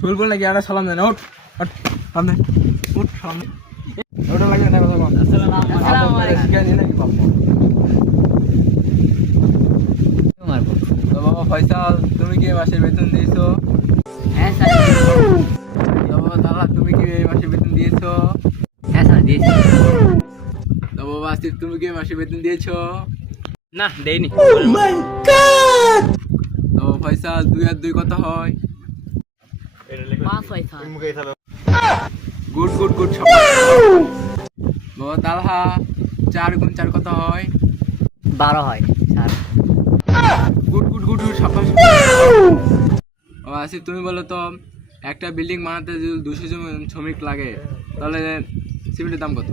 সুল বল নাকি আরে সালাম দেন উঠ উঠ সামনে উঠ সামনে ওটা লাগে না কথা বল আসসালামু আলাইকুম শিখানি নাকি বাপ মারবো তো বাবা ফয়সাল তুমি কি এই মাসের বেতন দিয়েছো? হ্যাঁ স্যার তো বাবা তালা তুমি কি এই মাসে বেতন দিয়েছো? হ্যাঁ স্যার দিয়েছি তো বাবা আসিফ তুমি কি এই মাসে বেতন দিয়েছো? না দেইনি তো ফয়সাল 2 আর 2 কত হয়? 5 হয় স্যার গুড গুড গুড বাবা তালহা 4 গুণ 4 কত হয়? 12 হয় sir good good good good সাবাস বাবা আসিফ তুমি বলো তো একটা বিল্ডিং বানাতে যদি 200 জন শ্রমিক লাগে তাহলে সিমেন্টের দাম কত?